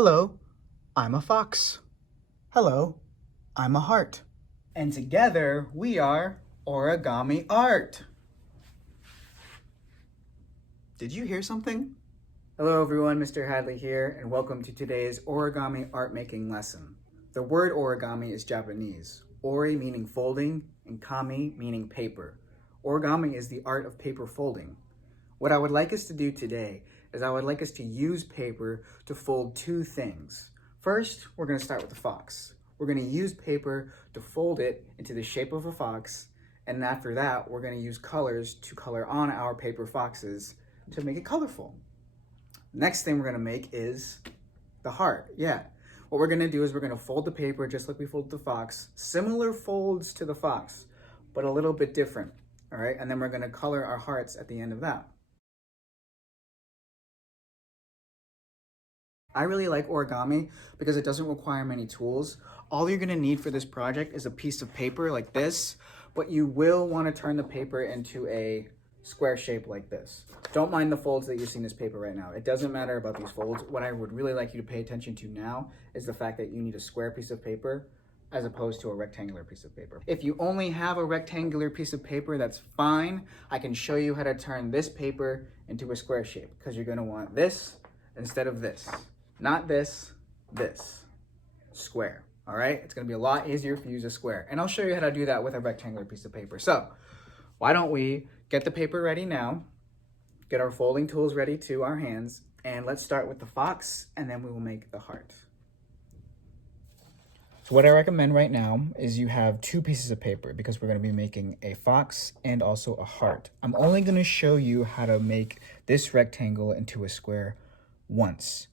Hello, I'm a fox. Hello, I'm a heart. And together we are Origami Art. Did you hear something? Hello everyone, Mr. Hadley here, and welcome to today's origami art making lesson. The word origami is Japanese. Ori meaning folding, and kami meaning paper. Origami is the art of paper folding. What I would like us to do today is I would like us to use paper to fold two things. First, we're going to start with the fox. We're going to use paper to fold it into the shape of a fox, and after that, we're going to use colors to color on our paper foxes to make it colorful. Next thing we're going to make is the heart. What we're going to do is we're going to fold the paper just like we folded the fox, similar folds to the fox, but a little bit different. All right, and then we're going to color our hearts at the end of that. I really like origami because it doesn't require many tools. All you're going to need for this project is a piece of paper like this, but you will want to turn the paper into a square shape like this. Don't mind the folds that you see in this paper right now. It doesn't matter about these folds. What I would really like you to pay attention to now is the fact that you need a square piece of paper as opposed to a rectangular piece of paper. If you only have a rectangular piece of paper, that's fine. I can show you how to turn this paper into a square shape because you're going to want this instead of this. Not this, this. Square, all right? It's gonna be a lot easier if you use a square. And I'll show you how to do that with a rectangular piece of paper. So, why don't we get the paper ready now, get our folding tools ready to our hands, and let's start with the fox, and then we will make the heart. So what I recommend right now is you have two pieces of paper because we're gonna be making a fox and also a heart. I'm only gonna show you how to make this rectangle into a square once.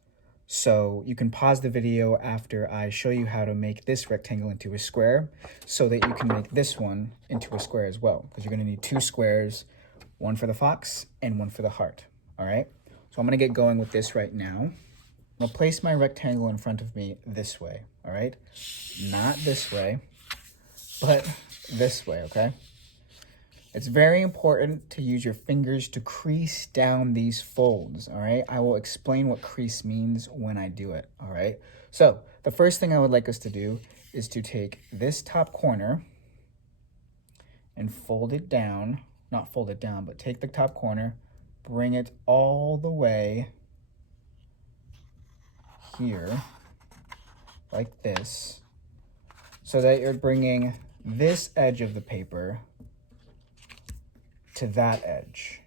So you can pause the video after I show you how to make this rectangle into a square so that you can make this one into a square as well, because you're going to need two squares, one for the fox and one for the heart. All right, so I'm going to get going with this right now. I'm going to place my rectangle in front of me this way. All right, not this way, but this way. Okay. It's very important to use your fingers to crease down these folds, all right? I will explain what crease means when I do it, all right? So the first thing I would like us to do is to take this top corner and fold it down, not fold it down, but take the top corner, bring it all the way here, like this, so that you're bringing this edge of the paper to that edge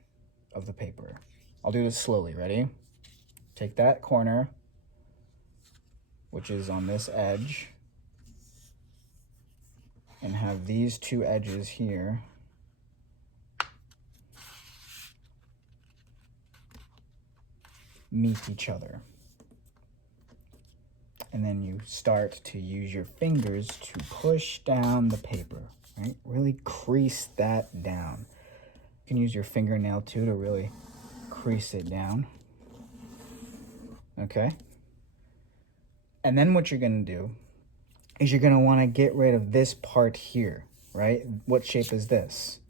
of the paper. I'll do this slowly, ready? Take that corner, which is on this edge, and have these two edges here meet each other. And then you start to use your fingers to push down the paper, right? Really crease that down. You can use your fingernail too to really crease it down. Okay. And then what you're going to do is you're going to want to get rid of this part here, right? What shape is this?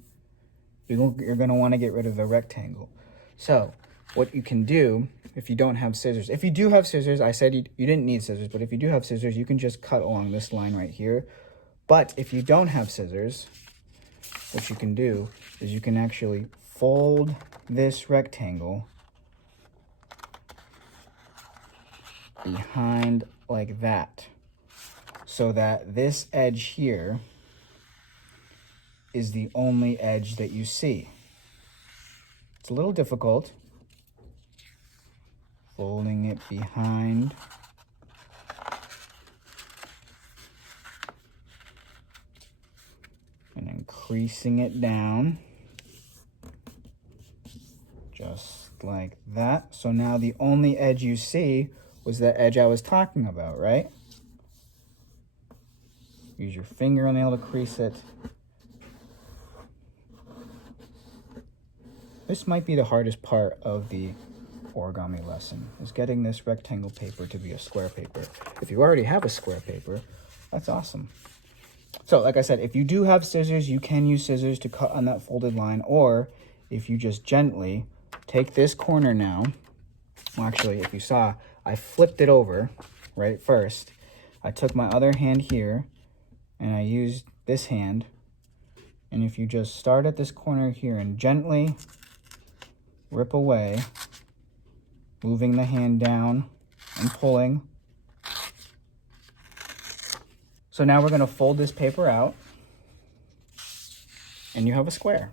You're going to want to get rid of the rectangle. So what you can do if you don't have scissors, if you do have scissors, I said you didn't need scissors, but if you do have scissors, you can just cut along this line right here. But if you don't have scissors, what you can do is you can actually fold this rectangle behind like that, so that this edge here is the only edge that you see. It's a little difficult, folding it behind. And then creasing it down, just like that. So now the only edge you see was the edge I was talking about, right? Use your fingernail to crease it. This might be the hardest part of the origami lesson, is getting this rectangle paper to be a square paper. If you already have a square paper, that's awesome. So like I said, if you do have scissors, you can use scissors to cut on that folded line, or if you just gently take this corner now, well actually if you saw, I flipped it over, right, first. I took my other hand here, and I used this hand. And if you just start at this corner here and gently rip away, moving the hand down and pulling. So now we're going to fold this paper out, and you have a square.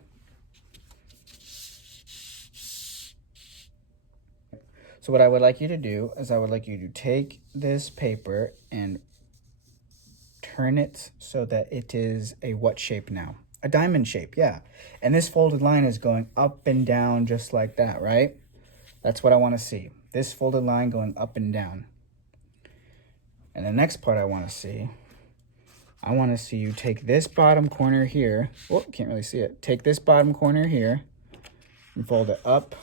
So what I would like you to do is I would like you to take this paper and turn it so that it is a what shape now? A diamond shape, yeah. And this folded line is going up and down just like that, right? That's what I want to see. This folded line going up and down. And the next part I want to see you take this bottom corner here. Oh, can't really see it. Take this bottom corner here and fold it up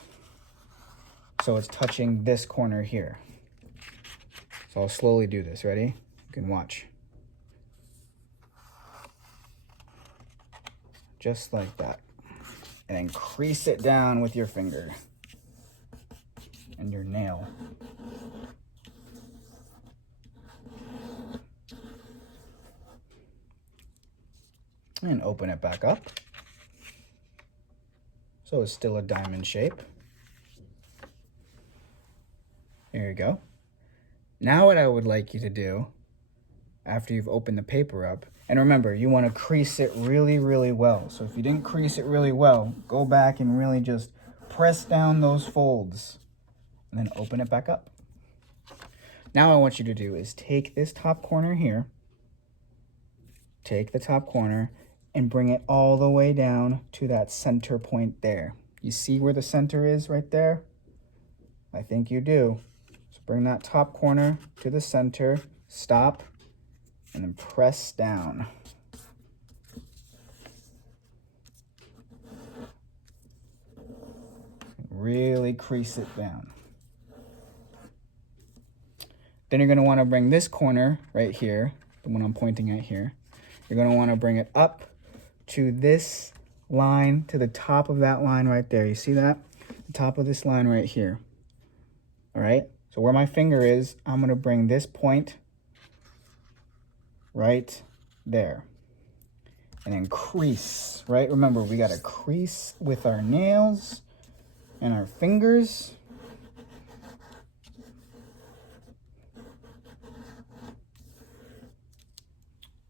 so it's touching this corner here. So I'll slowly do this. Ready? You can watch. Just like that. And then crease it down with your finger and your nail. And open it back up. So it's still a diamond shape. There you go. Now what I would like you to do, after you've opened the paper up, and remember, you want to crease it really, really well. So if you didn't crease it really well, go back and really just press down those folds and then open it back up. Now what I want you to do is take this top corner here, take the top corner and bring it all the way down to that center point there. You see where the center is right there? I think you do. So bring that top corner to the center, stop, and then press down. Really crease it down. Then you're going to want to bring this corner right here, the one I'm pointing at here. You're going to want to bring it up to this line, to the top of that line right there. You see that? The top of this line right here. All right? So where my finger is, I'm going to bring this point right there. And then crease, right? Remember, we got to crease with our nails and our fingers.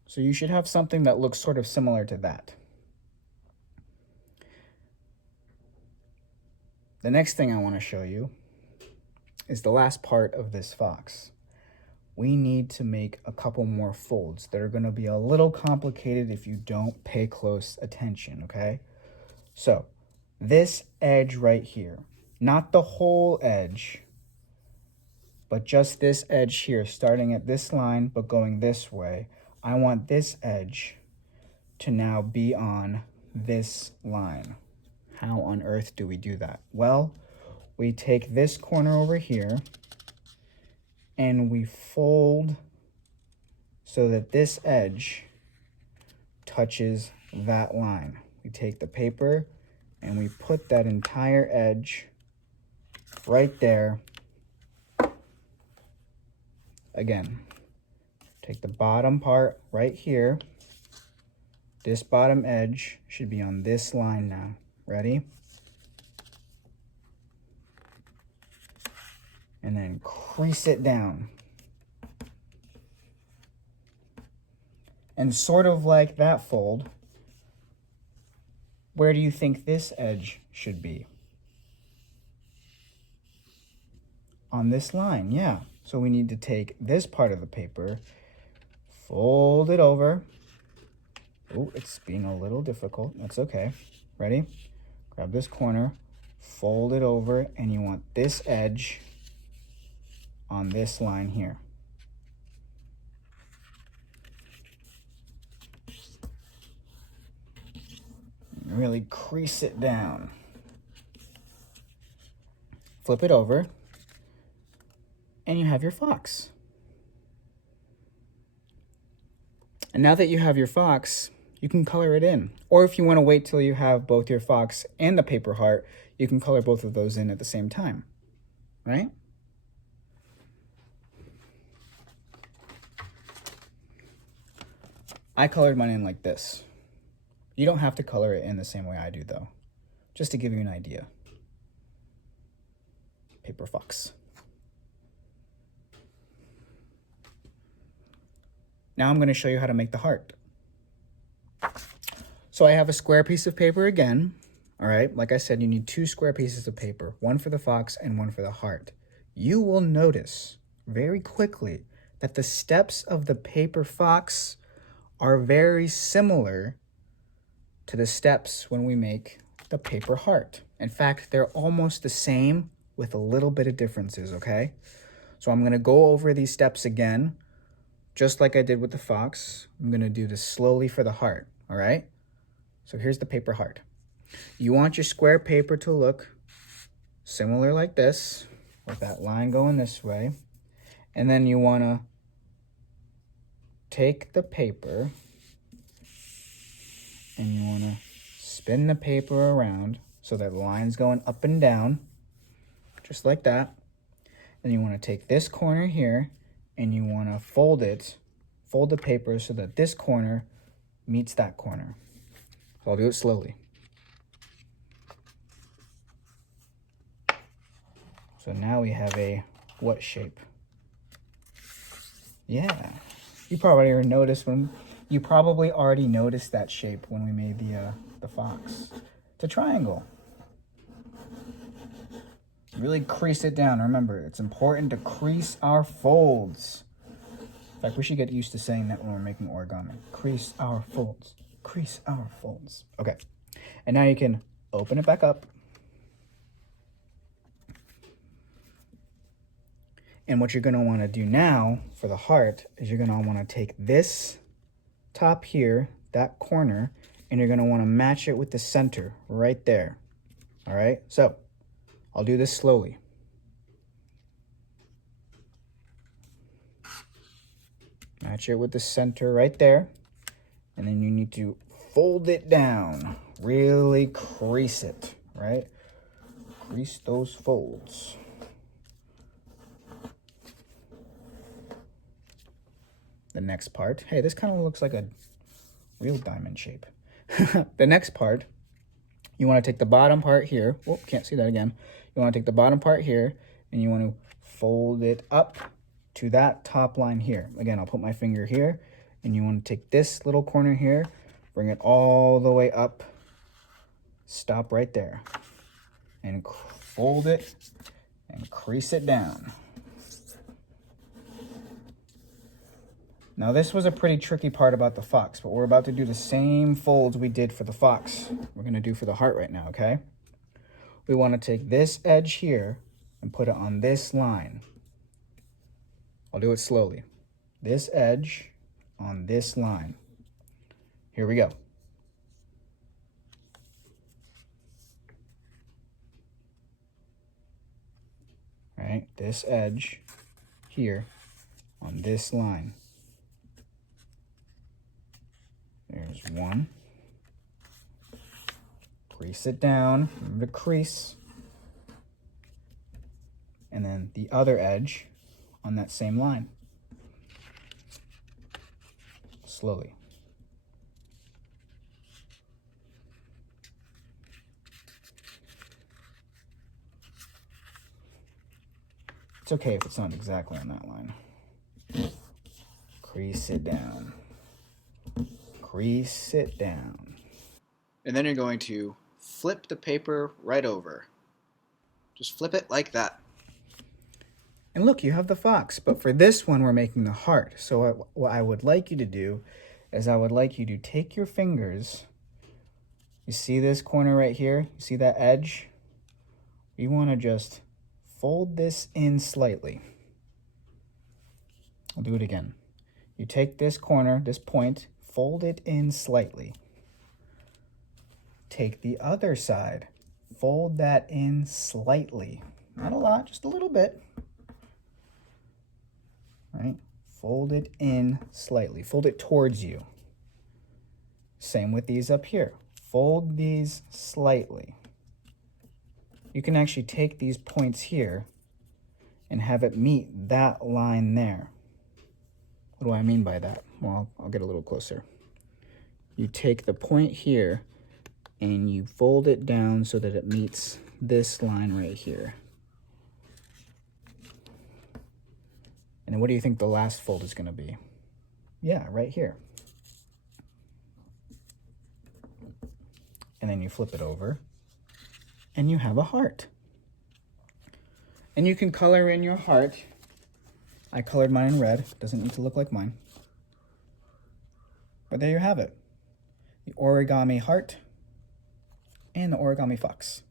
So you should have something that looks sort of similar to that. The next thing I want to show you is the last part of this fox. We need to make a couple more folds that are going to be a little complicated if you don't pay close attention, okay? So this edge right here, not the whole edge, but just this edge here, starting at this line, but going this way. I want this edge to now be on this line. How on earth do we do that? Well, we take this corner over here and we fold so that this edge touches that line. We take the paper and we put that entire edge right there. Again, take the bottom part right here. This bottom edge should be on this line now. Ready? And then crease it down. And sort of like that fold, where do you think this edge should be? On this line, yeah. So we need to take this part of the paper, fold it over. Oh, it's being a little difficult. That's okay. Ready? Grab this corner, fold it over, and you want this edge on this line here. Really crease it down. Flip it over, and you have your fox. And now that you have your fox, you can color it in. Or if you want to wait till you have both your fox and the paper heart, you can color both of those in at the same time, right? I colored mine in like this. You don't have to color it in the same way I do though, just to give you an idea. Paper fox. Now I'm going to show you how to make the heart. So I have a square piece of paper again. All right, like I said, you need 2 square pieces of paper, one for the fox and one for the heart. You will notice very quickly that the steps of the paper fox are very similar to the steps when we make the paper heart. In fact, they're almost the same with a little bit of differences, okay? So I'm going to go over these steps again, just like I did with the fox. I'm going to do this slowly for the heart, all right? So here's the paper heart. You want your square paper to look similar like this, with that line going this way. And then you want to take the paper and you want to spin the paper around so that the line's going up and down, just like that. Then you want to take this corner here and you want to fold the paper so that this corner meets that corner. So I'll do it slowly. So now we have a what shape? Yeah, you probably already noticed that shape when we made the fox. It's a triangle. Really crease it down. Remember, it's important to crease our folds. In fact, we should get used to saying that when we're making origami. Crease our folds. Crease our folds. Okay, and now you can open it back up. And what you're going to want to do now for the heart is you're going to want to take this top here, that corner, and you're going to want to match it with the center right there. All right, so I'll do this slowly. Match it with the center right there. And then you need to fold it down. Really crease it, right? Crease those folds. The next part, hey, this kind of looks like a real diamond shape. The next part, you want to take the bottom part here. Oh, can't see that again. You want to take the bottom part here and you want to fold it up to that top line here. Again, I'll put my finger here and you want to take this little corner here, bring it all the way up, stop right there, and fold it and crease it down. Now this was a pretty tricky part about the fox, but we're about to do the same folds we did for the fox. We're going to do for the heart right now, okay? We want to take this edge here and put it on this line. I'll do it slowly. This edge on this line. Here we go. All right, this edge here on this line. There's one. Crease it down. Remember to crease. And then the other edge on that same line. Slowly. It's okay if it's not exactly on that line. Crease it down. Crease it down. And then you're going to flip the paper right over. Just flip it like that. And look, you have the fox. But for this one, we're making the heart. So what I would like you to do is I would like you to take your fingers. You see this corner right here? You see that edge? We want to just fold this in slightly. I'll do it again. You take this corner, this point, fold it in slightly. Take the other side, fold that in slightly. Not a lot, just a little bit. Right? Fold it in slightly. Fold it towards you. Same with these up here. Fold these slightly. You can actually take these points here and have it meet that line there. What do I mean by that? Well, I'll get a little closer. you take the point here and you fold it down so that it meets this line right here. And then what do you think the last fold is going to be? Yeah, right here. And then you flip it over and you have a heart. And you can color in your heart. I colored mine in red. Doesn't need to look like mine. But there you have it. The origami heart and the origami fox.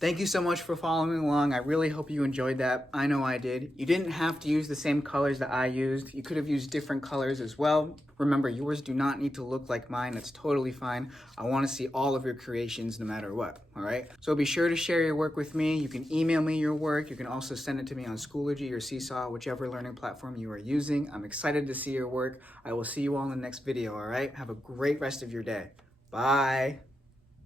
Thank you so much for following along. I really hope you enjoyed that. I know I did. You didn't have to use the same colors that I used. You could have used different colors as well. Remember, yours do not need to look like mine. That's totally fine. I want to see all of your creations no matter what, all right? So be sure to share your work with me. You can email me your work. You can also send it to me on Schoology or Seesaw, whichever learning platform you are using. I'm excited to see your work. I will see you all in the next video, all right? Have a great rest of your day. Bye.